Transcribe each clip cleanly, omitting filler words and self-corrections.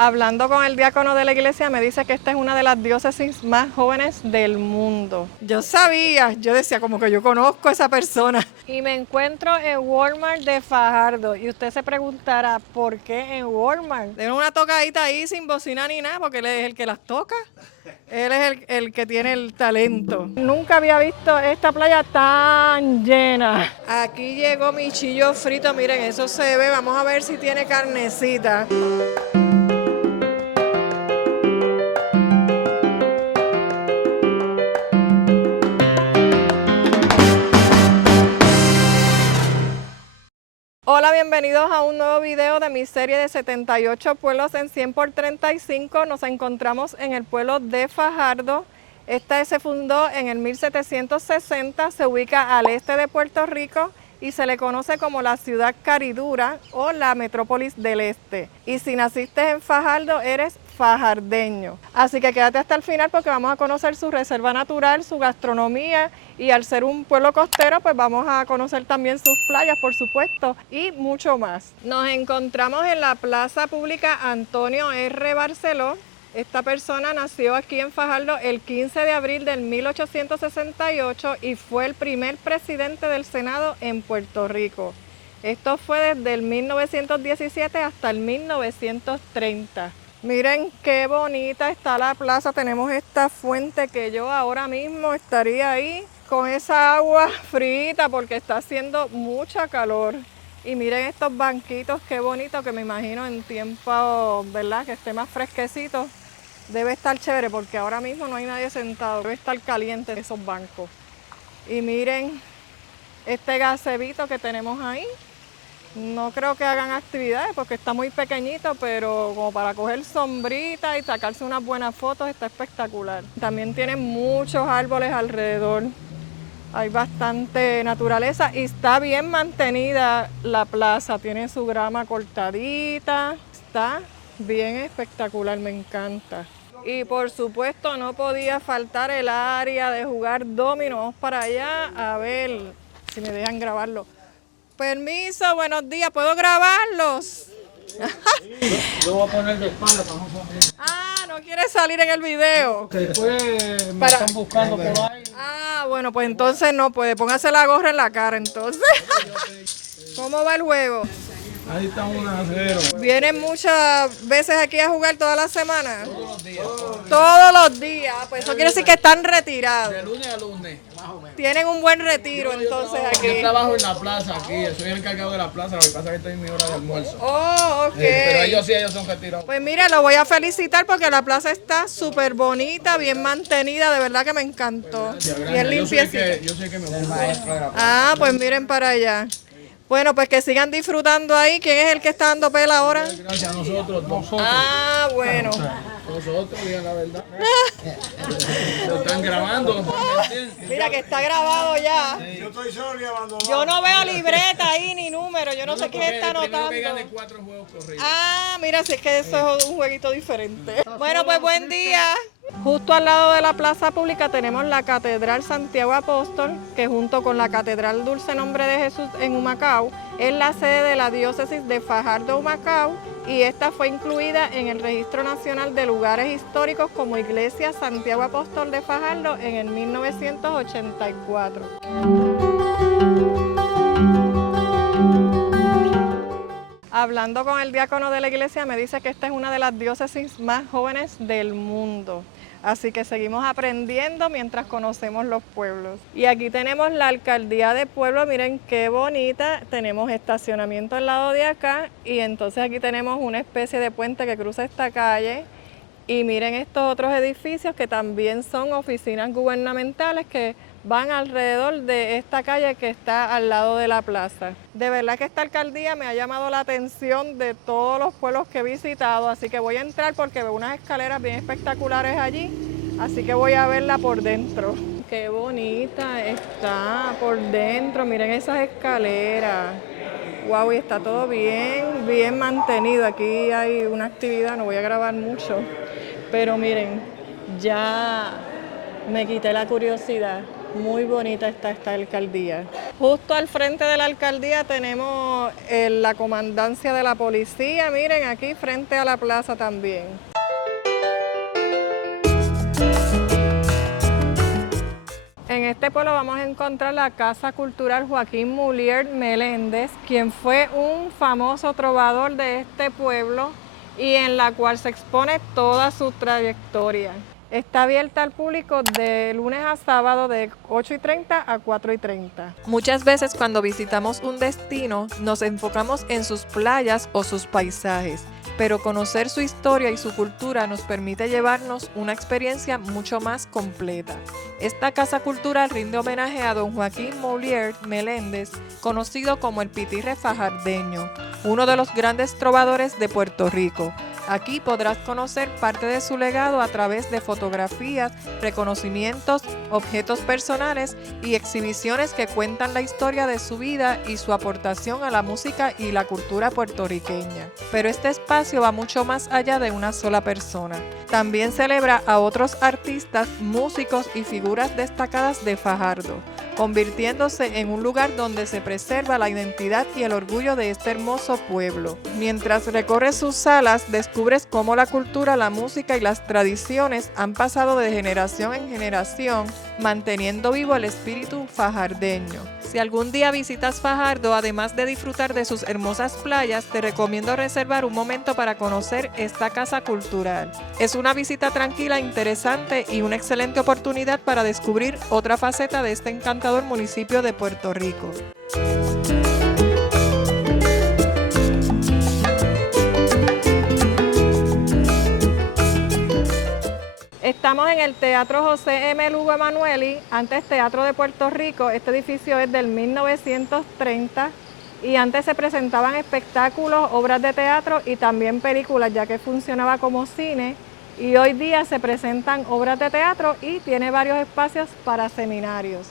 Hablando con el diácono de la iglesia, me dice que esta es una de las diócesis más jóvenes del mundo. Yo sabía, yo decía como que yo conozco a esa persona. Y me encuentro en Walmart de Fajardo. Y usted se preguntará, ¿por qué en Walmart? Tiene una tocadita ahí sin bocina ni nada, porque él es el que las toca. Él es el que tiene el talento. Nunca había visto esta playa tan llena. Aquí llegó mi chillo frito, miren, eso se ve. Vamos a ver si tiene carnecita. Hola, bienvenidos a un nuevo video de mi serie de 78 pueblos en 100 por 35. Nos encontramos en el pueblo de Fajardo. Esta se fundó en el 1760, se ubica al este de Puerto Rico y se le conoce como la ciudad caridura o la metrópolis del este. Y si naciste en Fajardo, eres fajardeño. Así que quédate hasta el final porque vamos a conocer su reserva natural, su gastronomía y al ser un pueblo costero, pues vamos a conocer también sus playas, por supuesto, y mucho más. Nos encontramos en la Plaza Pública Antonio R. Barceló. Esta persona nació aquí en Fajardo el 15 de abril del 1868 y fue el primer presidente del Senado en Puerto Rico. Esto fue desde el 1917 hasta el 1930. Miren qué bonita está la plaza, tenemos esta fuente que yo ahora mismo estaría ahí con esa agua frita porque está haciendo mucha calor. Y miren estos banquitos, qué bonito, que me imagino en tiempo, ¿verdad? Que esté más fresquecito. Debe estar chévere porque ahora mismo no hay nadie sentado, debe estar caliente esos bancos. Y miren este gazebito que tenemos ahí. No creo que hagan actividades porque está muy pequeñito, pero como para coger sombrita y sacarse unas buenas fotos está espectacular. También tiene muchos árboles alrededor. Hay bastante naturaleza y está bien mantenida la plaza. Tiene su grama cortadita. Está bien espectacular, me encanta. Y por supuesto no podía faltar el área de jugar dominó. Vamos para allá a ver si me dejan grabarlo. Permiso, buenos días, ¿puedo grabarlos? Yo voy a poner de espalda para no poner. Ah, ¿no quieres salir en el video? Después me están buscando por ahí. Ah, bueno, pues entonces no puede. Póngase la gorra en la cara, entonces. ¿Cómo va el juego? Ahí está 1-0. ¿Vienen muchas veces aquí a jugar toda la semana? Todos los días. Todos los días. Pues eso quiere decir que están retirados. De lunes a lunes, más o menos. Tienen un buen retiro entonces Yo aquí. trabajo en la plaza aquí, soy el encargado de la plaza, lo que pasa es que estoy en mi hora de almuerzo. Oh, ok. Pero ellos son retirados. Pues mire, lo voy a felicitar porque la plaza está súper bonita, bien mantenida, de verdad que me encantó. Bien limpiecita. Yo sé que me gusta. Ah, pues miren para allá. Bueno, pues que sigan disfrutando ahí. ¿Quién es el que está dando pela ahora? Gracias a nosotros. Ah, bueno. Nosotros, digan la verdad. Lo están grabando. Mira que está grabado ya. Yo estoy solo y abandonado. Yo no veo libreta ahí ni número, yo no sé quién está anotando. Que gane 4 juegos corridos. Ah, mira, si es que eso es un jueguito diferente. Bueno, pues buen día. Justo al lado de la plaza pública tenemos la Catedral Santiago Apóstol, que junto con la Catedral Dulce Nombre de Jesús en Humacao, es la sede de la diócesis de Fajardo-Humacao y esta fue incluida en el Registro Nacional de Lugares Históricos como Iglesia Santiago Apóstol de Fajardo en el 1984. Hablando con el diácono de la iglesia, me dice que esta es una de las diócesis más jóvenes del mundo. Así que seguimos aprendiendo mientras conocemos los pueblos. Y aquí tenemos la alcaldía de pueblo, miren qué bonita. Tenemos estacionamiento al lado de acá y entonces aquí tenemos una especie de puente que cruza esta calle. Y miren estos otros edificios que también son oficinas gubernamentales que van alrededor de esta calle que está al lado de la plaza. De verdad que esta alcaldía me ha llamado la atención de todos los pueblos que he visitado, así que voy a entrar porque veo unas escaleras bien espectaculares allí, así que voy a verla por dentro. Qué bonita está por dentro, miren esas escaleras. Wow, y está todo bien mantenido. Aquí hay una actividad, no voy a grabar mucho, pero miren, ya me quité la curiosidad. Muy bonita está esta alcaldía. Justo al frente de la alcaldía tenemos la comandancia de la policía, miren aquí frente a la plaza también. En este pueblo vamos a encontrar la Casa Cultural Joaquín Mulier Meléndez, quien fue un famoso trovador de este pueblo y en la cual se expone toda su trayectoria. Está abierta al público de lunes a sábado de 8:30 a 4:30. Muchas veces cuando visitamos un destino nos enfocamos en sus playas o sus paisajes, pero conocer su historia y su cultura nos permite llevarnos una experiencia mucho más completa. Esta casa cultural rinde homenaje a don Joaquín Mulier Meléndez, conocido como el Pitirre Fajardeño, uno de los grandes trovadores de Puerto Rico. Aquí podrás conocer parte de su legado a través de fotografías, reconocimientos, objetos personales y exhibiciones que cuentan la historia de su vida y su aportación a la música y la cultura puertorriqueña. Pero este espacio va mucho más allá de una sola persona. También celebra a otros artistas, músicos y figuras destacadas de Fajardo, convirtiéndose en un lugar donde se preserva la identidad y el orgullo de este hermoso pueblo. Mientras recorres sus salas, descubres cómo la cultura, la música y las tradiciones han pasado de generación en generación, manteniendo vivo el espíritu fajardeño. Si algún día visitas Fajardo, además de disfrutar de sus hermosas playas, te recomiendo reservar un momento para conocer esta casa cultural. Es una visita tranquila, interesante y una excelente oportunidad para descubrir otra faceta de este encantador municipio de Puerto Rico. Estamos en el Teatro José M. Lugo Emanueli, antes Teatro de Puerto Rico. Este edificio es del 1930 y antes se presentaban espectáculos, obras de teatro y también películas, ya que funcionaba como cine. Y hoy día se presentan obras de teatro y tiene varios espacios para seminarios.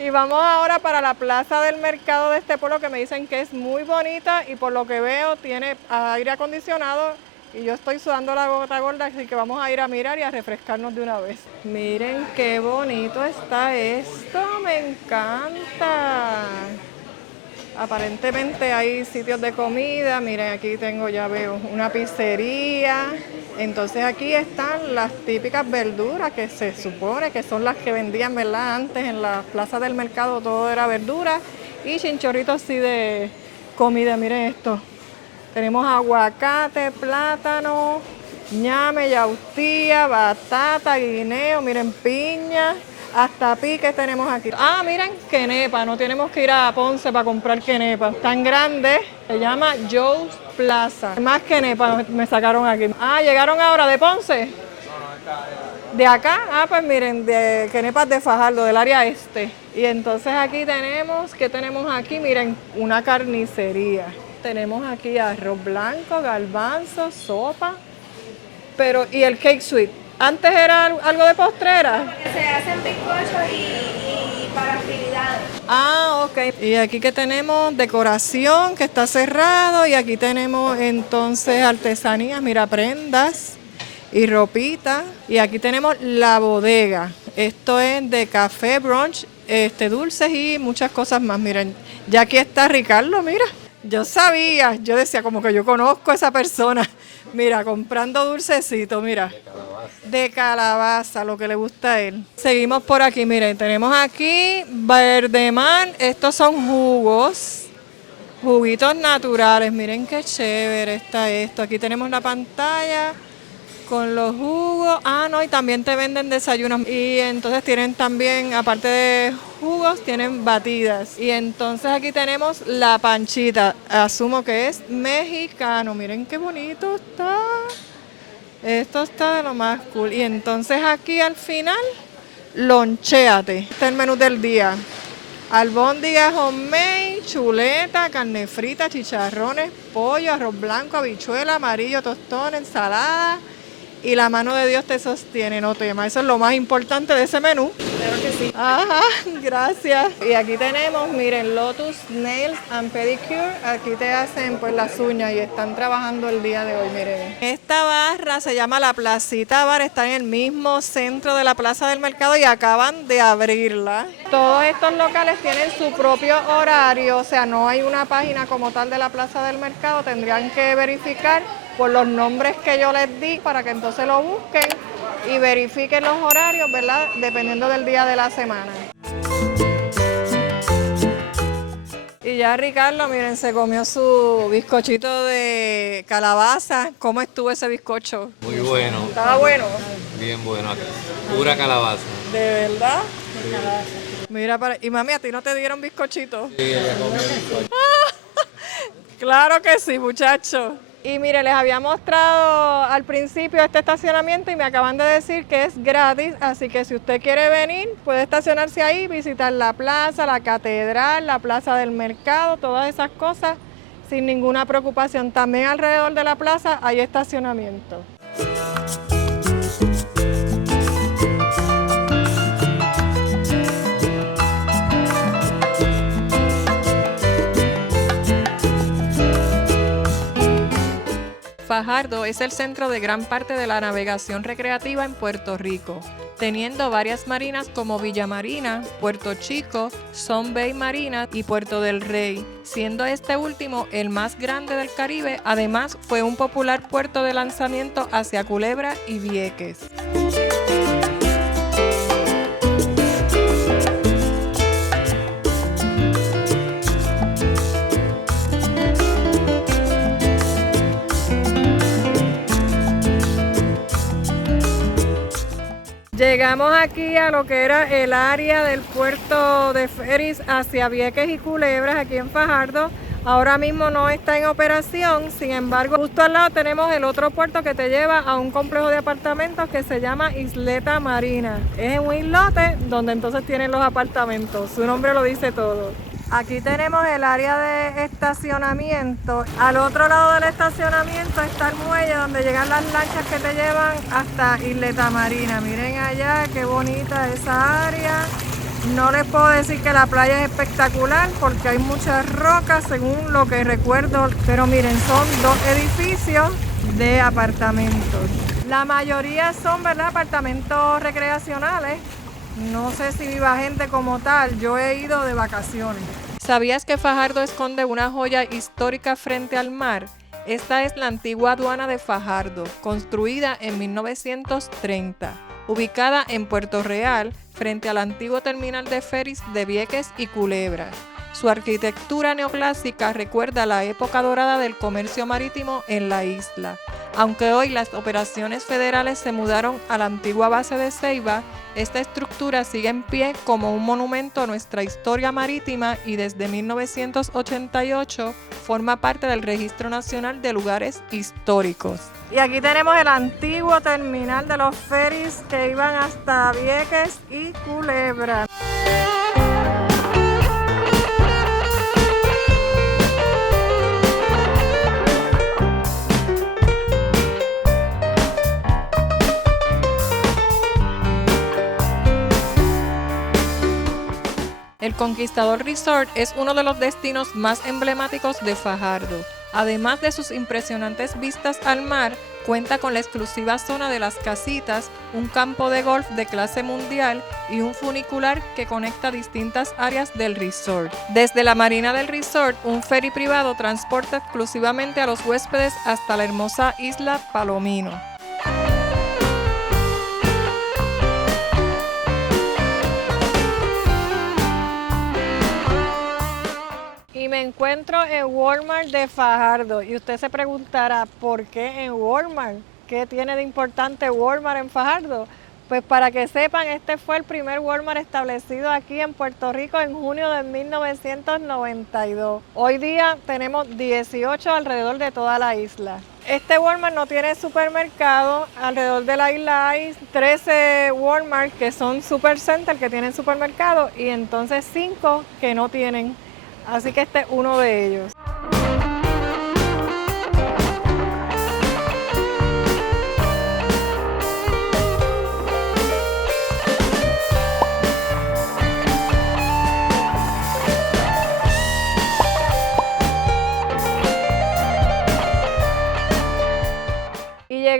Y vamos ahora para la plaza del mercado de este pueblo, que me dicen que es muy bonita y por lo que veo tiene aire acondicionado y yo estoy sudando la gota gorda, así que vamos a ir a mirar y a refrescarnos de una vez. Miren qué bonito está esto, me encanta. Aparentemente hay sitios de comida, miren aquí tengo, ya veo, una pizzería. Entonces aquí están las típicas verduras que se supone que son las que vendían, ¿verdad? Antes en la plaza del mercado todo era verdura y chinchorritos así de comida, miren esto. Tenemos aguacate, plátano, ñame, yautía, batata, guineo, miren piña. Hasta piques tenemos aquí. Ah, miren, quenepa. No tenemos que ir a Ponce para comprar quenepa. Tan grande. Se llama Joe's Plaza. Más quenepa me sacaron aquí. Ah, ¿llegaron ahora de Ponce? ¿De acá? Ah, pues miren, de quenepas de Fajardo, del área este. Y entonces aquí tenemos, ¿qué tenemos aquí? Miren, una carnicería. Tenemos aquí arroz blanco, garbanzos, sopa. Pero, ¿y el cake sweet? ¿Antes era algo de postrera? Se hacen bizcochos y para actividades. Ah, ok. Y aquí que tenemos decoración que está cerrado y aquí tenemos entonces artesanías, mira, prendas y ropita. Y aquí tenemos la bodega. Esto es de café, brunch, dulces y muchas cosas más. Miren, ya aquí está Ricardo, mira. Yo sabía, yo decía como que yo conozco a esa persona. Mira, comprando dulcecitos, mira. De calabaza, lo que le gusta a él. Seguimos por aquí, miren, tenemos aquí Verdeman. Estos son jugos, juguitos naturales. Miren qué chévere está esto. Aquí tenemos la pantalla con los jugos. Ah, no, y también te venden desayunos. Y entonces tienen también, aparte de jugos, tienen batidas. Y entonces aquí tenemos la panchita. Asumo que es mexicano. Miren qué bonito está. Esto está de lo más cool. Y entonces aquí al final, lonchéate. Este es el menú del día. Albóndigas homemade, chuleta, carne frita, chicharrones, pollo, arroz blanco, habichuela, amarillo, tostón, ensalada. Y la mano de Dios te sostiene, no tema. Eso es lo más importante de ese menú. Claro que sí. Ajá, gracias. Y aquí tenemos, miren, Lotus Nails and Pedicure. Aquí te hacen pues las uñas y están trabajando el día de hoy, miren. Esta barra se llama La Placita Bar, está en el mismo centro de la Plaza del Mercado y acaban de abrirla. Todos estos locales tienen su propio horario, o sea, no hay una página como tal de la Plaza del Mercado, tendrían que verificar por los nombres que yo les di para que entonces lo busquen y verifiquen los horarios, ¿verdad? Dependiendo del día de la semana. Y ya Ricardo, miren, se comió su bizcochito de calabaza. ¿Cómo estuvo ese bizcocho? Muy bueno, ¿Estaba bueno? bien bueno acá. Pura calabaza. ¿De verdad? Mira, y mami, ¿a ti no te dieron bizcochito? Sí, ella comió bizcocho. Claro que sí, muchachos. Y mire, les había mostrado al principio este estacionamiento y me acaban de decir que es gratis, así que si usted quiere venir, puede estacionarse ahí, visitar la plaza, la catedral, la plaza del mercado, todas esas cosas sin ninguna preocupación. También alrededor de la plaza hay estacionamiento. Fajardo es el centro de gran parte de la navegación recreativa en Puerto Rico, teniendo varias marinas como Villa Marina, Puerto Chico, Sun Bay Marina y Puerto del Rey, siendo este último el más grande del Caribe. Además, fue un popular puerto de lanzamiento hacia Culebra y Vieques. Llegamos aquí a lo que era el área del puerto de ferries hacia Vieques y Culebras, aquí en Fajardo. Ahora mismo no está en operación, sin embargo, justo al lado tenemos el otro puerto que te lleva a un complejo de apartamentos que se llama Isleta Marina. Es en un islote donde entonces tienen los apartamentos, su nombre lo dice todo. Aquí tenemos el área de estacionamiento. Al otro lado del estacionamiento está el muelle donde llegan las lanchas que te llevan hasta Isleta Marina. Miren allá qué bonita esa área. No les puedo decir que la playa es espectacular porque hay muchas rocas según lo que recuerdo. Pero miren, son dos edificios de apartamentos. La mayoría son, ¿verdad?, apartamentos recreacionales. No sé si viva gente como tal, yo he ido de vacaciones. ¿Sabías que Fajardo esconde una joya histórica frente al mar? Esta es la antigua aduana de Fajardo, construida en 1930, ubicada en Puerto Real, frente al antiguo terminal de ferries de Vieques y Culebra. Su arquitectura neoclásica recuerda la época dorada del comercio marítimo en la isla. Aunque hoy las operaciones federales se mudaron a la antigua base de Ceiba, esta estructura sigue en pie como un monumento a nuestra historia marítima y desde 1988 forma parte del Registro Nacional de Lugares Históricos. Y aquí tenemos el antiguo terminal de los ferries que iban hasta Vieques y Culebra. El Conquistador Resort es uno de los destinos más emblemáticos de Fajardo. Además de sus impresionantes vistas al mar, cuenta con la exclusiva zona de las casitas, un campo de golf de clase mundial y un funicular que conecta distintas áreas del resort. Desde la marina del resort, un ferry privado transporta exclusivamente a los huéspedes hasta la hermosa isla Palomino. Y me encuentro en Walmart de Fajardo y usted se preguntará, ¿por qué en Walmart? ¿Qué tiene de importante Walmart en Fajardo? Pues para que sepan, este fue el primer Walmart establecido aquí en Puerto Rico en junio de 1992. Hoy día tenemos 18 alrededor de toda la isla. Este Walmart no tiene supermercado, alrededor de la isla hay 13 Walmart que son supercenter, que tienen supermercado, y entonces 5 que no tienen. Así que este es uno de ellos.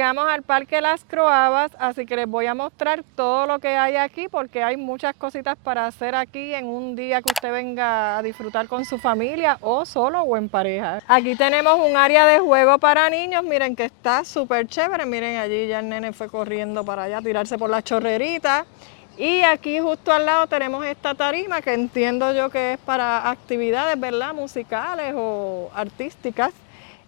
Llegamos al Parque Las Croabas, así que les voy a mostrar todo lo que hay aquí porque hay muchas cositas para hacer aquí en un día que usted venga a disfrutar con su familia o solo o en pareja. Aquí tenemos un área de juego para niños, miren que está súper chévere, miren allí ya el nene fue corriendo para allá a tirarse por la chorrerita. Y aquí justo al lado tenemos esta tarima que entiendo yo que es para actividades, ¿verdad? Musicales o artísticas.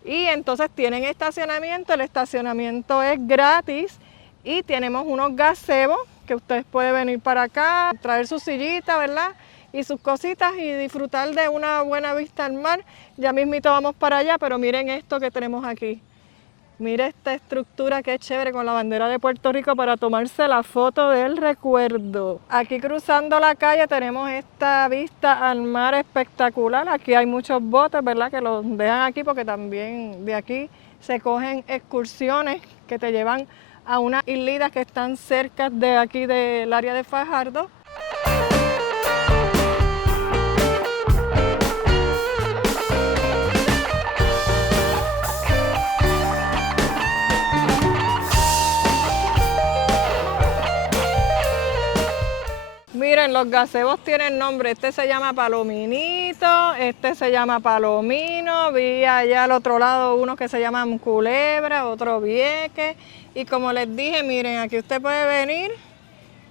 Y entonces tienen estacionamiento, el estacionamiento es gratis y tenemos unos gazebos que ustedes pueden venir para acá, traer su sillita, ¿verdad? Y sus cositas y disfrutar de una buena vista al mar. Ya mismito vamos para allá, pero miren esto que tenemos aquí. Mire esta estructura que es chévere con la bandera de Puerto Rico para tomarse la foto del recuerdo. Aquí cruzando la calle tenemos esta vista al mar espectacular. Aquí hay muchos botes, ¿verdad? Que los dejan aquí porque también de aquí se cogen excursiones que te llevan a unas islitas que están cerca de aquí del área de Fajardo. Miren, los gazebos tienen nombre, este se llama Palominito, este se llama Palomino, vi allá al otro lado uno que se llama Culebra, otro Vieque, y como les dije, miren, aquí usted puede venir,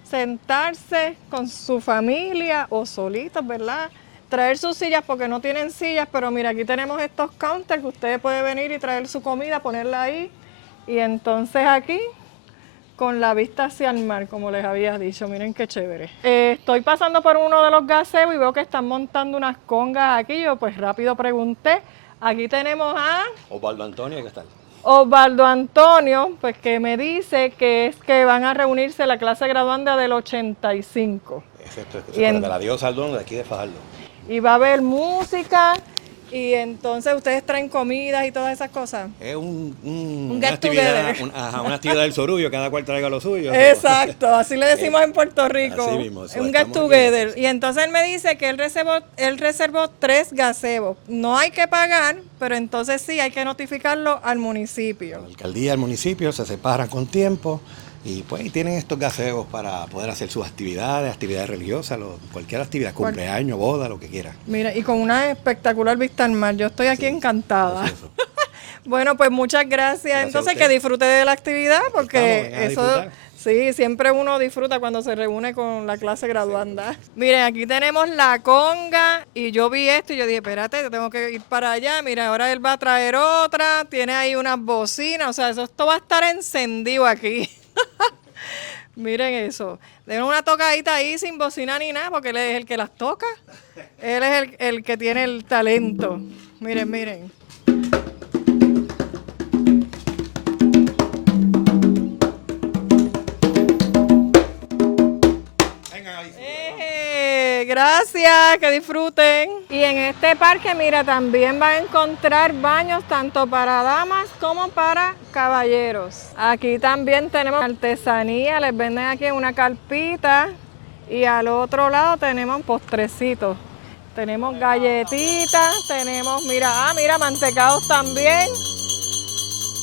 sentarse con su familia o solitos, ¿verdad? Traer sus sillas porque no tienen sillas, pero mira, aquí tenemos estos counters que usted puede venir y traer su comida, ponerla ahí, y entonces aquí con la vista hacia el mar, como les había dicho, miren qué chévere. Estoy pasando por uno de los gazebos y veo que están montando unas congas aquí, yo pues rápido pregunté. Aquí tenemos a Osvaldo Antonio, ¿qué tal? Osvaldo Antonio, pues que me dice que es que van a reunirse la clase graduanda del 85. Exacto, de la diosa Aldón de aquí de Fajardo. Y va a haber música. Y entonces ustedes traen comidas y todas esas cosas. Es get together. Una actividad del sorullo, cada cual traiga lo suyo. Exacto, así le decimos en Puerto Rico. Así mismo. Un get together. Y entonces él me dice que él reservó 3 gazebos. No hay que pagar, pero entonces sí hay que notificarlo al municipio. La alcaldía del municipio se separan con tiempo y pues tienen estos gazebos para poder hacer sus actividades religiosas, cualquier actividad, cumpleaños, boda, lo que quiera. Mira, y con una espectacular vista al mar. Yo estoy aquí encantada. Bueno, pues muchas gracias. Entonces que disfrute de la actividad porque eso, sí, siempre uno disfruta cuando se reúne con la clase graduanda. Miren, aquí tenemos la conga y yo vi esto y yo dije, espérate, yo tengo que ir para allá. Mira, ahora él va a traer otra, tiene ahí unas bocinas, o sea, esto va a estar encendido aquí. Miren eso. Den una tocadita ahí sin bocina ni nada, porque él es el que las toca. Él es el que tiene el talento. Miren, miren. Gracias, que disfruten. Y en este parque, mira, también van a encontrar baños tanto para damas como para caballeros. Aquí también tenemos artesanía, les venden aquí en una carpita. Y al otro lado tenemos postrecitos. Tenemos galletitas, tenemos, mira, mantecados también.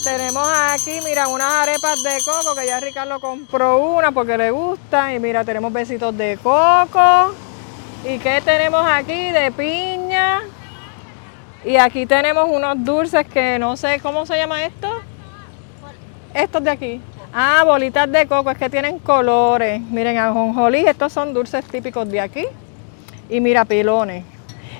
Tenemos aquí, mira, unas arepas de coco, que ya Ricardo compró una porque le gusta. Y mira, tenemos besitos de coco. ¿Y qué tenemos aquí? De piña. Y aquí tenemos unos dulces que no sé, ¿cómo se llama esto? Estos de aquí. Ah, bolitas de coco, es que tienen colores. Miren, ajonjolí, estos son dulces típicos de aquí. Y mira, pilones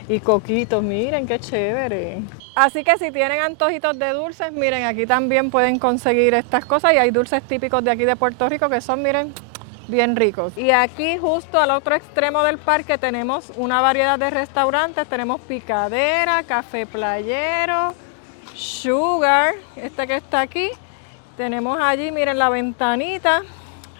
y coquitos, miren qué chévere. Así que si tienen antojitos de dulces, miren, aquí también pueden conseguir estas cosas. Y hay dulces típicos de aquí de Puerto Rico que son, miren, bien ricos. Y aquí justo al otro extremo del parque tenemos una variedad de restaurantes. Tenemos Picadera, Café Playero, Sugar, este que está aquí. Tenemos allí, miren, la ventanita,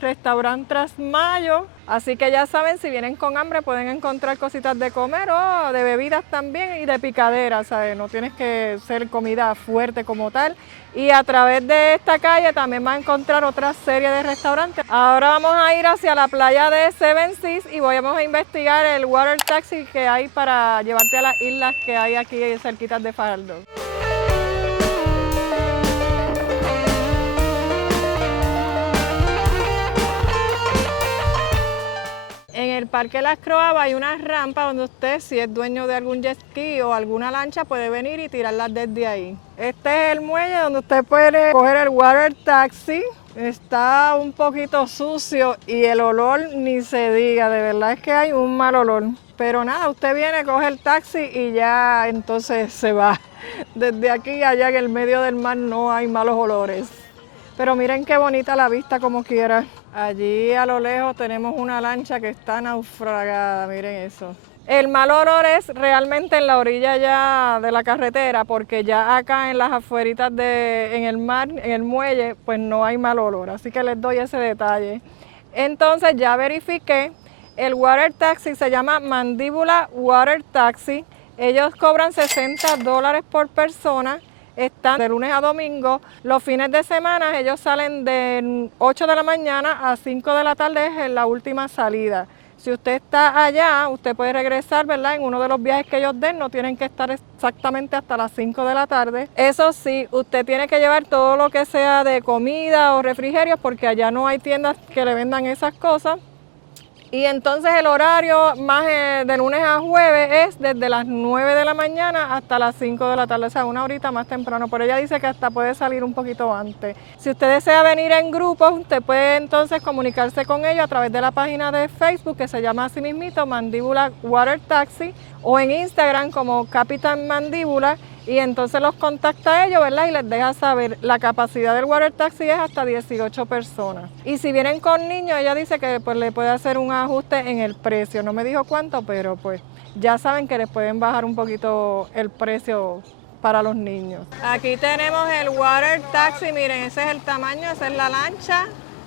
Restaurante Trasmayo. Así que ya saben, si vienen con hambre pueden encontrar cositas de comer o de bebidas también y de picadera, ¿sabes? No tienes que ser comida fuerte como tal. Y a través de esta calle también van a encontrar otra serie de restaurantes. Ahora vamos a ir hacia la playa de Seven Seas y vamos a investigar el water taxi que hay para llevarte a las islas que hay aquí cerquitas de Fajardo. En el Parque Las Croabas hay una rampa donde usted, si es dueño de algún jet ski o alguna lancha, puede venir y tirarlas desde ahí. Este es el muelle donde usted puede coger el water taxi. Está un poquito sucio y el olor ni se diga, de verdad es que hay un mal olor. Pero nada, usted viene, coge el taxi y ya entonces se va. Desde aquí allá en el medio del mar no hay malos olores. Pero miren qué bonita la vista como quiera. Allí a lo lejos tenemos una lancha que está naufragada, miren eso. El mal olor es realmente en la orilla ya de la carretera, porque ya acá en las afueritas en el mar, en el muelle, pues no hay mal olor. Así que les doy ese detalle. Entonces ya verifiqué, el water taxi se llama Mandíbula Water Taxi. Ellos cobran $60 por persona. Están de lunes a domingo. Los fines de semana ellos salen de 8 de la mañana a 5 de la tarde, es la última salida. Si usted está allá, usted puede regresar, ¿verdad? En uno de los viajes que ellos den, no tienen que estar exactamente hasta las 5 de la tarde. Eso sí, usted tiene que llevar todo lo que sea de comida o refrigerios, porque allá no hay tiendas que le vendan esas cosas. Y entonces el horario más de lunes a jueves es desde las 9 de la mañana hasta las 5 de la tarde, o sea, una horita más temprano. Pero ella dice que hasta puede salir un poquito antes. Si usted desea venir en grupos, usted puede entonces comunicarse con ellos a través de la página de Facebook que se llama así mismito Mandíbula Water Taxi, o en Instagram como Capitán Mandíbula, y entonces los contacta a ellos, ¿verdad? Y les deja saber, la capacidad del water taxi es hasta 18 personas. Y si vienen con niños, ella dice que pues le puede hacer un ajuste en el precio. No me dijo cuánto, pero pues ya saben que les pueden bajar un poquito el precio para los niños. Aquí tenemos el water taxi, miren, ese es el tamaño, esa es la lancha,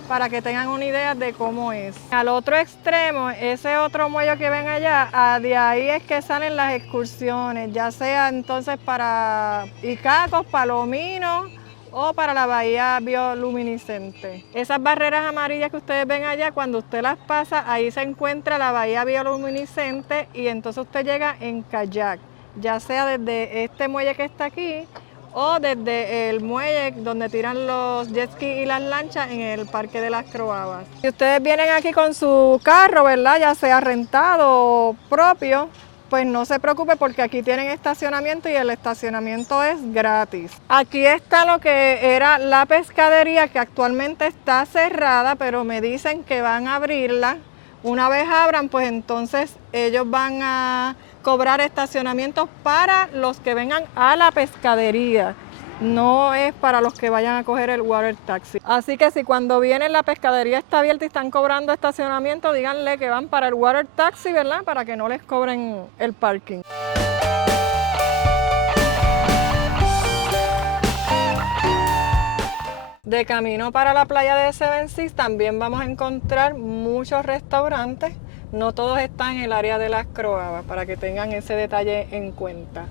para que tengan una idea de cómo es. Al otro extremo, ese otro muelle que ven allá, de ahí es que salen las excursiones, ya sea entonces para Icacos, Palomino o para la bahía bioluminiscente. Esas barreras amarillas que ustedes ven allá, cuando usted las pasa, ahí se encuentra la bahía bioluminiscente y entonces usted llega en kayak, ya sea desde este muelle que está aquí, o desde el muelle donde tiran los jet ski y las lanchas en el Parque de las Croabas. Si ustedes vienen aquí con su carro, ¿verdad? Ya sea rentado o propio, pues no se preocupe porque aquí tienen estacionamiento y el estacionamiento es gratis. Aquí está lo que era la pescadería, que actualmente está cerrada, pero me dicen que van a abrirla. Una vez abran, pues entonces ellos van a cobrar estacionamientos para los que vengan a la pescadería. No es para los que vayan a coger el water taxi. Así que si cuando vienen la pescadería está abierta y están cobrando estacionamiento, díganle que van para el water taxi, ¿verdad? Para que no les cobren el parking. De camino para la playa de Seven Seas también vamos a encontrar muchos restaurantes. No todos están en el área de Las Croabas, para que tengan ese detalle en cuenta.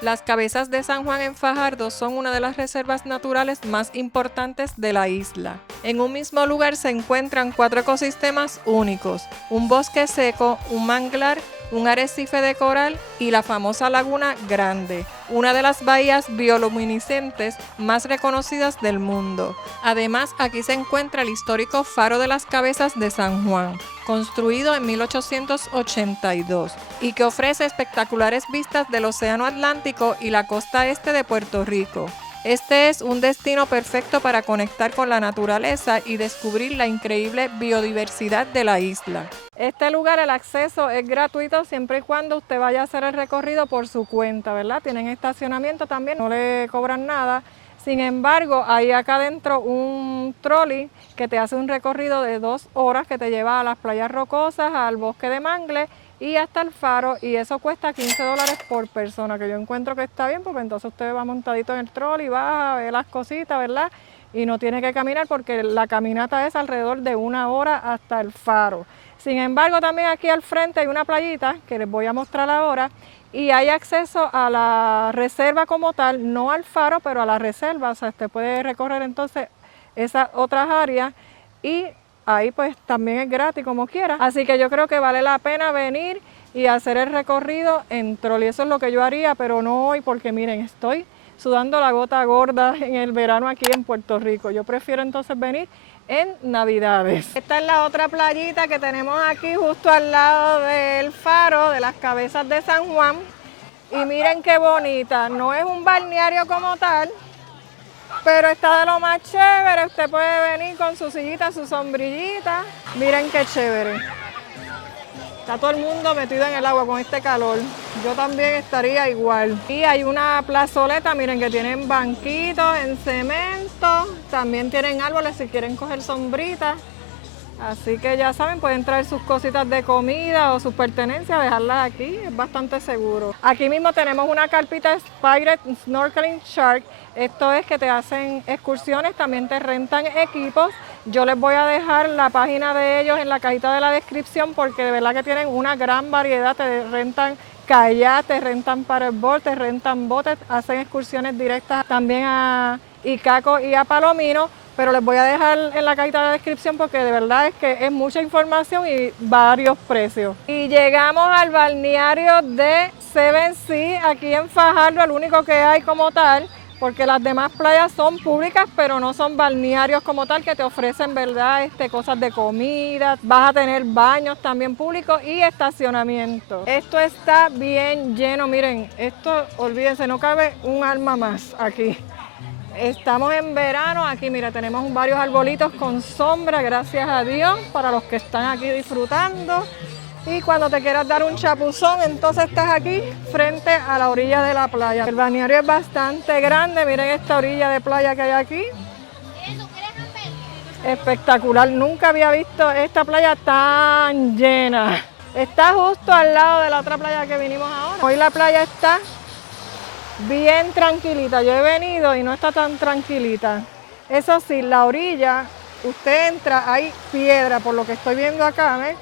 Las Cabezas de San Juan en Fajardo son una de las reservas naturales más importantes de la isla. En un mismo lugar se encuentran 4 ecosistemas únicos: un bosque seco, un manglar, un arrecife de coral y la famosa Laguna Grande, una de las bahías bioluminiscentes más reconocidas del mundo. Además, aquí se encuentra el histórico Faro de las Cabezas de San Juan, construido en 1882 y que ofrece espectaculares vistas del Océano Atlántico y la costa este de Puerto Rico. Este es un destino perfecto para conectar con la naturaleza y descubrir la increíble biodiversidad de la isla. Este lugar, el acceso es gratuito siempre y cuando usted vaya a hacer el recorrido por su cuenta, ¿verdad? Tienen estacionamiento también, no le cobran nada. Sin embargo, hay acá adentro un trolley que te hace un recorrido de 2 horas que te lleva a las playas rocosas, al bosque de Mangle y hasta el faro, y eso cuesta $15 por persona, que yo encuentro que está bien, porque entonces usted va montadito en el trolley, va a ver las cositas, ¿verdad? Y no tiene que caminar porque la caminata es alrededor de 1 hora hasta el faro. Sin embargo, también aquí al frente hay una playita que les voy a mostrar ahora, y hay acceso a la reserva como tal, no al faro, pero a la reserva. O sea, usted puede recorrer entonces esas otras áreas y ahí pues también es gratis como quiera. Así que yo creo que vale la pena venir y hacer el recorrido en trolley. Eso es lo que yo haría, pero no hoy porque miren, estoy sudando la gota gorda en el verano aquí en Puerto Rico. Yo prefiero entonces venir en Navidades. Esta es la otra playita que tenemos aquí justo al lado del faro de las Cabezas de San Juan. Y miren qué bonita, no es un balneario como tal, pero está de lo más chévere. Usted puede venir con su sillita, su sombrillita. Miren qué chévere. Está todo el mundo metido en el agua con este calor. Yo también estaría igual. Y hay una plazoleta, miren que tienen banquitos en cemento. También tienen árboles si quieren coger sombrita. Así que ya saben, pueden traer sus cositas de comida o sus pertenencias, dejarlas aquí, es bastante seguro. Aquí mismo tenemos una carpita Spirit Snorkeling Shark. Esto es que te hacen excursiones, también te rentan equipos. Yo les voy a dejar la página de ellos en la cajita de la descripción porque de verdad que tienen una gran variedad. Te rentan kayak, te rentan paddleboard, te rentan botes, hacen excursiones directas también a Icaco y a Palomino. Pero les voy a dejar en la cajita de la descripción porque de verdad es que es mucha información y varios precios. Y llegamos al balneario de Seven Seas, aquí en Fajardo, el único que hay como tal, porque las demás playas son públicas, pero no son balnearios como tal, que te ofrecen, ¿verdad?, cosas de comida. Vas a tener baños también públicos y estacionamiento. Esto está bien lleno, miren, esto, olvídense, no cabe un alma más aquí. Estamos en verano, aquí mira, tenemos varios arbolitos con sombra, gracias a Dios, para los que están aquí disfrutando. Y cuando te quieras dar un chapuzón, entonces estás aquí frente a la orilla de la playa. El balneario es bastante grande, miren esta orilla de playa que hay aquí. Espectacular, nunca había visto esta playa tan llena. Está justo al lado de la otra playa que vinimos ahora. Hoy la playa está bien tranquilita, yo he venido y no está tan tranquilita. Eso sí, la orilla, usted entra, hay piedra, por lo que estoy viendo acá, ¿ves?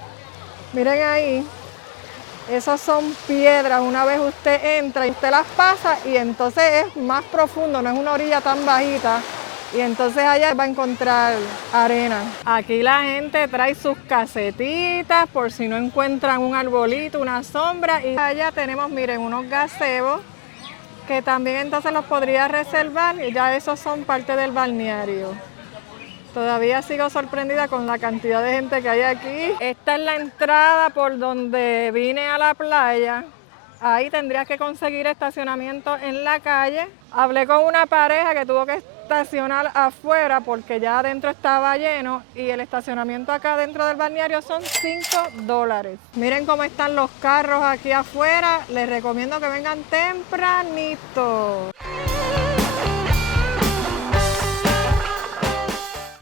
Miren ahí, esas son piedras, una vez usted entra y usted las pasa y entonces es más profundo, no es una orilla tan bajita. Y entonces allá va a encontrar arena. Aquí la gente trae sus casetitas por si no encuentran un arbolito, una sombra. Y allá tenemos, miren, unos gazebos que también entonces los podría reservar y ya esos son parte del balneario. Todavía sigo sorprendida con la cantidad de gente que hay aquí. Esta es la entrada por donde vine a la playa. Ahí tendrías que conseguir estacionamiento en la calle. Hablé con una pareja que tuvo que estacionar afuera porque ya adentro estaba lleno y el estacionamiento acá dentro del balneario son $5. Miren cómo están los carros aquí afuera. Les recomiendo que vengan tempranito.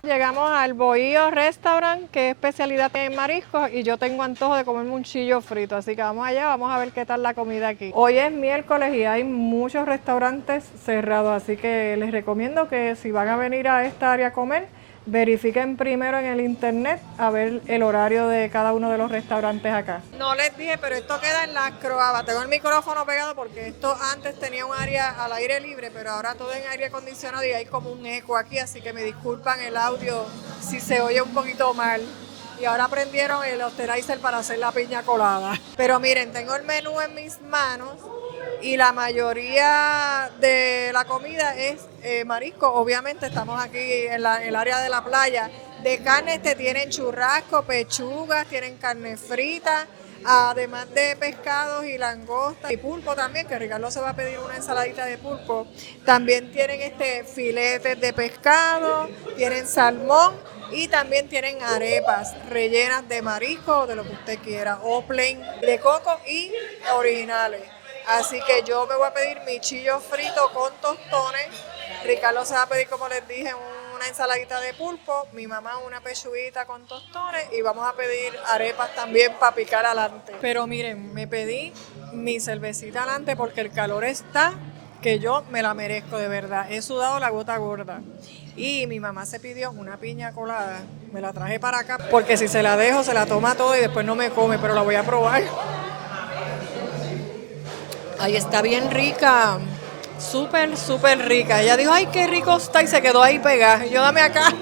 Llegamos al Bohío Restaurant, que es especialidad en mariscos, y yo tengo antojo de comerme un chillo frito, así que vamos allá, vamos a ver qué tal la comida aquí. Hoy es miércoles y hay muchos restaurantes cerrados, así que les recomiendo que si van a venir a esta área a comer, verifiquen primero en el internet a ver el horario de cada uno de los restaurantes acá. No les dije, pero esto queda en Las Croabas. Tengo el micrófono pegado porque esto antes tenía un área al aire libre, pero ahora todo en aire acondicionado y hay como un eco aquí, así que me disculpan el audio si se oye un poquito mal. Y ahora prendieron el Osterizer para hacer la piña colada. Pero miren, tengo el menú en mis manos y la mayoría de la comida es marisco. Obviamente estamos aquí en el área de la playa. De carne tienen churrasco, pechugas, tienen carne frita, además de pescados y langostas y pulpo también, que Ricardo se va a pedir una ensaladita de pulpo. También tienen filetes de pescado, tienen salmón y también tienen arepas rellenas de marisco o de lo que usted quiera, o plain de coco y originales. Así que yo me voy a pedir mi chillo frito con tostones. Ricardo se va a pedir, como les dije, una ensaladita de pulpo. Mi mamá una pechuguita con tostones. Y vamos a pedir arepas también para picar adelante. Pero miren, me pedí mi cervecita adelante porque el calor está que yo me la merezco de verdad. He sudado la gota gorda. Y mi mamá se pidió una piña colada. Me la traje para acá porque si se la dejo, se la toma todo y después no me come. Pero la voy a probar. Ahí está bien rica, súper, súper rica. Ella dijo, ay, qué rico está, y se quedó ahí pegada. Y yo, dame acá.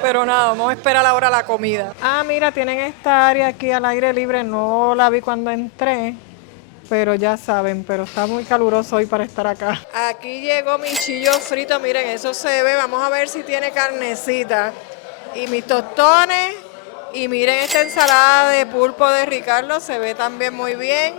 Pero nada, vamos a esperar ahora la comida. Ah, mira, tienen esta área aquí al aire libre. No la vi cuando entré, pero ya saben, pero está muy caluroso hoy para estar acá. Aquí llegó mi chillo frito, miren, eso se ve. Vamos a ver si tiene carnecita. y mis tostones. Y miren esta ensalada de pulpo de Ricardo, se ve también muy bien.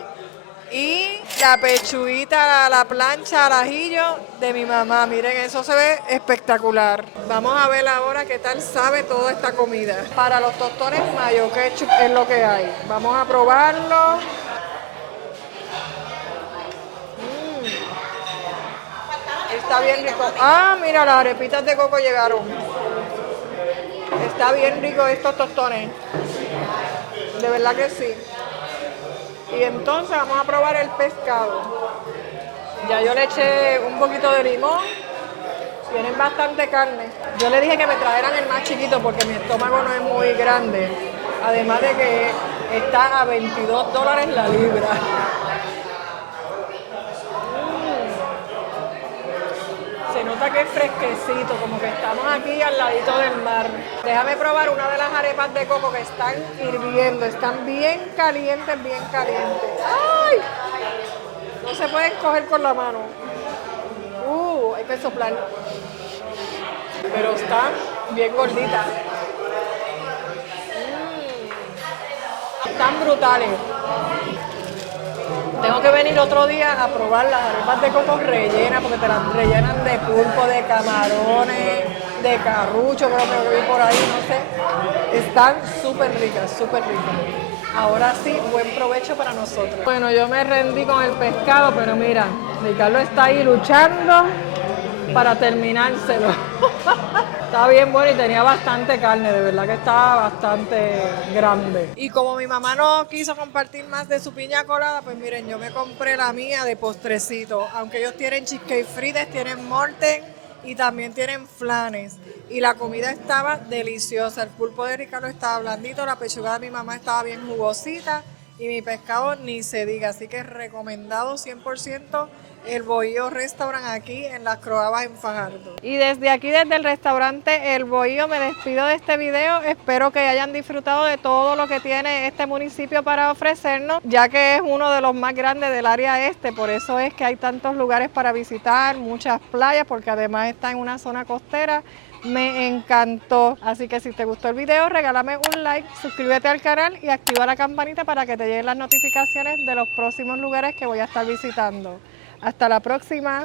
Y la pechuguita a la plancha al ajillo de mi mamá. Miren, eso se ve espectacular. Vamos a ver ahora qué tal sabe toda esta comida. Para los tostones, mayo ketchup es lo que hay. Vamos a probarlo. Está bien rico. Ah, mira, las arepitas de coco llegaron. Está bien rico estos tostones. De verdad que sí. Y entonces vamos a probar el pescado. Ya yo le eché un poquito de limón. Tienen bastante carne. Yo le dije que me trajeran el más chiquito porque mi estómago no es muy grande. Además de que está a $22 la libra. Se nota que es fresquecito, como que estamos aquí al ladito del mar. Déjame probar una de las arepas de coco que están hirviendo. Están bien calientes, bien calientes. ¡Ay! No se pueden coger con la mano. Hay que soplar. Pero están bien gorditas. Están brutales. Tengo que venir otro día a probar las arepas de coco rellenas, porque te las rellenan de pulpo, de camarones, de carrucho, creo que vi por ahí, no sé. Están súper ricas, súper ricas. Ahora sí, buen provecho para nosotros. Bueno, yo me rendí con el pescado, pero mira, Ricardo está ahí luchando para terminárselo. Estaba bien bueno y tenía bastante carne, de verdad que estaba bastante grande. Y como mi mamá no quiso compartir más de su piña colada, pues miren, yo me compré la mía de postrecito. Aunque ellos tienen cheesecake frites, tienen molten y también tienen flanes. Y la comida estaba deliciosa. El pulpo de Ricardo estaba blandito, la pechuga de mi mamá estaba bien jugosita y mi pescado ni se diga. Así que recomendado 100%. El Bohío Restaurant aquí en Las Croabas en Fajardo. Y desde aquí, desde el restaurante El Bohío, me despido de este video. Espero que hayan disfrutado de todo lo que tiene este municipio para ofrecernos, ya que es uno de los más grandes del área este. Por eso es que hay tantos lugares para visitar, muchas playas, porque además está en una zona costera. Me encantó. Así que si te gustó el video, regálame un like, suscríbete al canal y activa la campanita para que te lleguen las notificaciones de los próximos lugares que voy a estar visitando. Hasta la próxima.